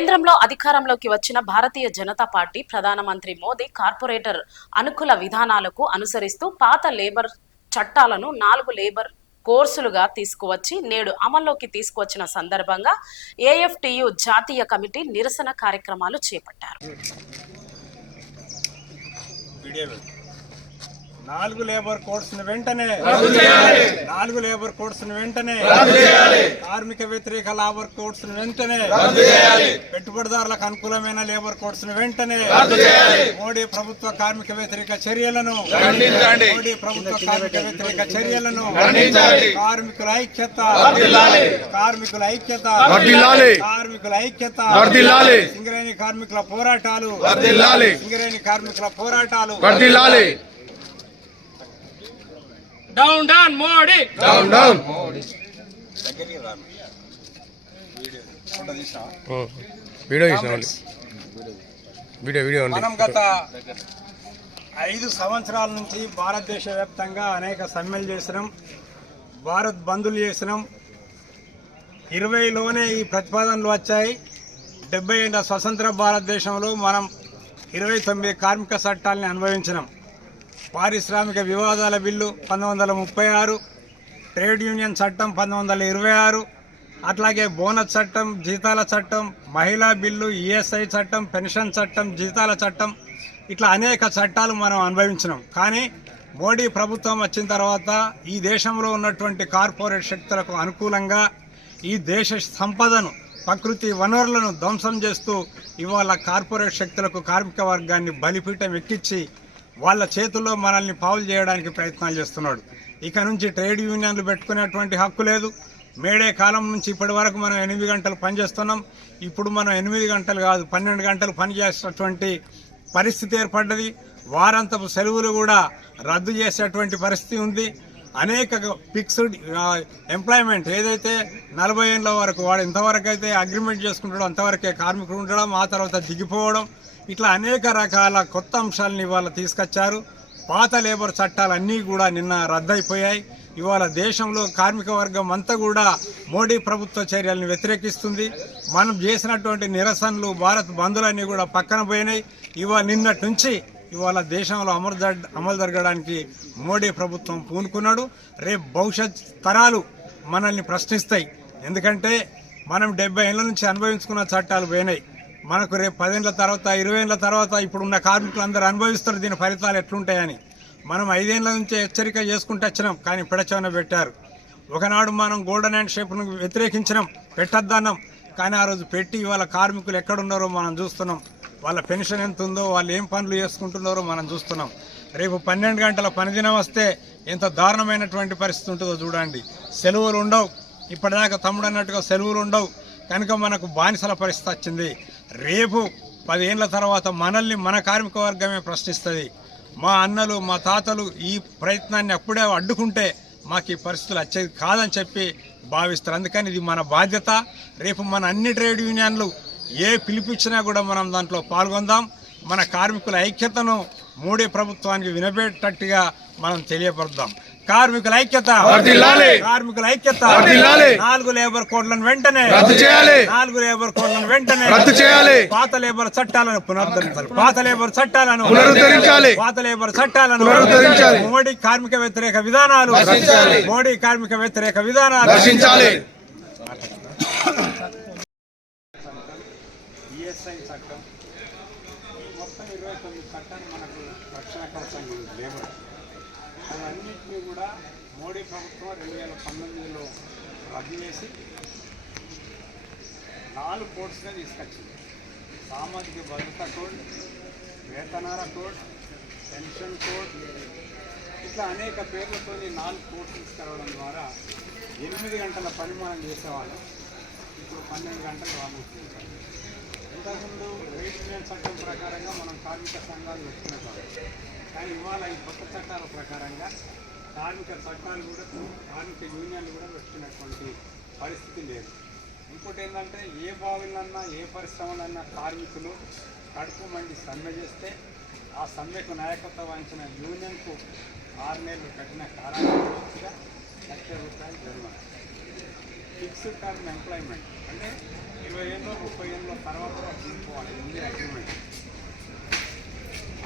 కేంద్రంలో అధికారంలోకి వచ్చిన భారతీయ జనతా పార్టీ ప్రధానమంత్రి మోదీ కార్పొరేటర్ అనుకూల విధానాలకు అనుసరిస్తూ పాత లేబర్ చట్టాలను 4 లేబర్ కోర్సులుగా తీసుకువచ్చి నేడు అమల్లోకి తీసుకువచ్చిన సందర్భంగా ఏఎఫ్టియు జాతీయ కమిటీ నిరసన కార్యక్రమాలు చేపట్టారు. 4 లేబర్ కోడ్స్ వెంటనే 4 లేబర్ కోడ్స్ వెంటనే కార్మిక వ్యతిరేక లేబర్ కోడ్స్ వెంటనే పెట్టుబడిదారులకు అనుకూలమైన లేబర్ కోడ్స్ వెంటనే మోడీ ప్రభుత్వ కార్మిక వ్యతిరేక చర్యలను మోడీ ప్రభుత్వ కార్మిక వ్యతిరేక చర్యలను కార్మికుల ఐక్యత కార్మికుల ఐక్యత కార్మికుల ఐక్యత సింగరేణి కార్మికుల పోరాటాలు సింగరేణి కార్మికుల పోరాటాలు down down Modi down down మనం గత 5 సంవత్సరాల నుంచి భారతదేశ వ్యాప్తంగా అనేక సమ్మెలు చేసినాం, భారత్ బంధులు చేసినాం. 20లోనే ఈ ప్రతిపాదనలు వచ్చాయి. 70 ఏళ్ల స్వతంత్ర భారతదేశంలో మనం 29 కార్మిక చట్టాలని అనుభవించినాం. పారిశ్రామిక వివాదాల బిల్లు 1936, ట్రేడ్ యూనియన్ చట్టం 1926, అట్లాగే బోనస్ చట్టం, జీతాల చట్టం, మహిళా బిల్లు, ఈఎస్ఐ చట్టం, పెన్షన్ చట్టం, జీతాల చట్టం, ఇట్లా అనేక చట్టాలు మనం అనుభవించినాం. కానీ మోడీ ప్రభుత్వం వచ్చిన తర్వాత ఈ దేశంలో ఉన్నటువంటి కార్పొరేట్ శక్తులకు అనుకూలంగా ఈ దేశ సంపదను, ప్రకృతి వనరులను ధ్వంసం చేస్తూ ఇవాళ కార్పొరేట్ శక్తులకు కార్మిక వర్గాన్ని బలిపీఠం ఎక్కించి వాళ్ళ చేతుల్లో మనల్ని పావులు చేయడానికి ప్రయత్నాలు చేస్తున్నాడు. ఇక నుంచి ట్రేడ్ యూనియన్లు పెట్టుకునేటువంటి హక్కు లేదు. మేడే కాలం నుంచి ఇప్పటి వరకు మనం 8 గంటలు పనిచేస్తున్నాం. ఇప్పుడు మనం 8 గంటలు కాదు 12 గంటలు పనిచేసేటువంటి పరిస్థితి ఏర్పడ్డది. వారంతపు సెలవులు కూడా రద్దు చేసేటువంటి పరిస్థితి ఉంది. అనేక ఫిక్స్డ్ ఎంప్లాయ్మెంట్ ఏదైతే 40 ఏళ్ళ వరకు వాడు ఎంతవరకు అయితే అగ్రిమెంట్ చేసుకుంటాడో అంతవరకే కార్మికుడు ఉండడం, ఆ తర్వాత దిగిపోవడం, ఇట్లా అనేక రకాల కొత్త అంశాలను ఇవాళ తీసుకొచ్చారు. పాత లేబర్ చట్టాలన్నీ కూడా నిన్న రద్దయిపోయాయి. ఇవాళ దేశంలో కార్మిక వర్గం అంతా కూడా మోడీ ప్రభుత్వ చర్యలను వ్యతిరేకిస్తుంది. మనం చేసినటువంటి నిరసనలు, భారత్ బంధులన్నీ కూడా పక్కన పోయినాయి. ఇవాళ నిన్నటి నుంచి ఇవాళ దేశంలో అమలు జరగడానికి మోడీ ప్రభుత్వం పూనుకున్నాడు. రేపు భవిష్యత్ తరాలు మనల్ని ప్రశ్నిస్తాయి. ఎందుకంటే మనం 70 ఏళ్ళ నుంచి అనుభవించుకున్న చట్టాలు పోయినాయి. మనకు రేపు 10 ఏళ్ళ తర్వాత 20 ఏళ్ళ తర్వాత ఇప్పుడున్న కార్మికులు అందరూ అనుభవిస్తారు దీని ఫలితాలు ఎట్లుంటాయని. మనం 5 ఏళ్ళ నుంచి హెచ్చరిక చేసుకుంటూ వచ్చినాం, కానీ పిడచవన పెట్టారు. ఒకనాడు మనం గోల్డెన్ హ్యాండ్ షేప్ను వ్యతిరేకించినాం, పెట్టొద్దన్నాం. కానీ ఆ రోజు పెట్టి ఇవాళ కార్మికులు ఎక్కడున్నారో మనం చూస్తున్నాం. వాళ్ళ పెన్షన్ ఎంత ఉందో, వాళ్ళు ఏం పనులు చేసుకుంటున్నారో మనం చూస్తున్నాం. రేపు 12 గంటల పనిదినం వస్తే ఎంత దారుణమైనటువంటి పరిస్థితి ఉంటుందో చూడండి. సెలవులు ఉండవు, ఇప్పటిదాకా తమ్ముడు అన్నట్టుగా సెలవులు ఉండవు. కనుక మనకు బానిసల పరిస్థితి వచ్చింది. రేపు 10 ఏళ్ళ తర్వాత మనల్ని మన కార్మిక వర్గమే ప్రశ్నిస్తుంది. మా అన్నలు, మా తాతలు ఈ ప్రయత్నాన్ని అప్పుడే అడ్డుకుంటే మాకు ఈ పరిస్థితులు వచ్చేది కాదని చెప్పి భావిస్తారు. అందుకని ఇది మన బాధ్యత. రేపు మన అన్ని ట్రేడ్ యూనియన్లు ఏ పిలిపించినా కూడా మనం దాంట్లో పాల్గొందాం. మన కార్మికుల ఐక్యతను మోడీ ప్రభుత్వానికి వినబెట్టట్టుగా మనం తెలియపరుద్దాం. కార్మికుల ఐక్యత, కార్మికుల ఐక్యత. 4 లేబర్ కోడ్లను వెంటనే రద్దు చేయాలి. 4 లేబర్ కోడ్లను వెంటనే రద్దు చేయాలి. పాత లేబర్ చట్టాలను పునరుద్ధరించాలి. పాత లేబర్ చట్టాలను పునరుద్ధరించాలి. పాత లేబర్ చట్టాలను పునరుద్ధరించాలి. మోడీ కార్మిక వ్యతిరేక విధానాలు రక్షించాలి. మోడీ కార్మిక వ్యతిరేక విధానాలు రక్షించాలి. ఈఎస్ఐ చట్టం మొత్తం 29 చట్టాలు మనకు రక్షణ కవచం లేబర్. అవన్నింటినీ కూడా మోడీ ప్రభుత్వం 2019లో రద్దు చేసి 4 కోడ్స్గా తీసుకొచ్చింది. సామాజిక భద్రత కోడ్, వేతనాల కోడ్, పెన్షన్ కోడ్, ఇట్లా అనేక పేర్లతో 4 కోడ్స్ తీసుకురావడం ద్వారా 8 గంటల పని మనం చేసేవాళ్ళం. ఇప్పుడు 12 గంటలు వాళ్ళు. ఇంతకుముందు ట్రేడ్ యూనియన్ చట్టం ప్రకారంగా మనం కార్మిక సంఘాలు పెట్టుకునేవాళ్ళం. కానీ ఇవాళ ఈ కొత్త చట్టాల ప్రకారంగా కార్మిక చట్టాలు కూడా, కార్మిక యూనియన్లు కూడా పెట్టుకునేటువంటి పరిస్థితి లేదు. ఇంకోటి ఏంటంటే ఏ బావిలన్నా ఏ పరిశ్రమలన్నా కార్మికులు కడుపు మండి సమ్మె చేస్తే ఆ సమ్మెకు నాయకత్వం వహించిన యూనియన్కు 6 నెలలు కఠిన కారాగార శిక్ష, ₹1,00,000 జరిమానా. ఫిక్స్డ్ టర్మ్ ఎంప్లాయ్మెంట్ అంటే 20 ఏళ్ళు 30 ఏళ్ళ తర్వాత వాళ్ళు తీసుకోవాలి, ఇది అగ్రిమెంట్.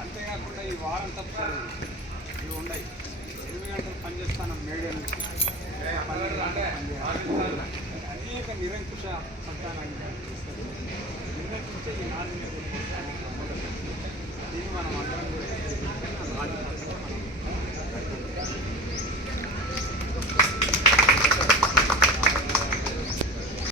అంతేకాకుండా ఈ వారం తప్పులు ఇవి ఉన్నాయి. 8 గంటలు పనిచేస్తాను మేడం, 12 గంటలు పనిచేయాలి. అనేక నిరంకుశ చట్టాలను నిన్నటి నుంచే ఈ 4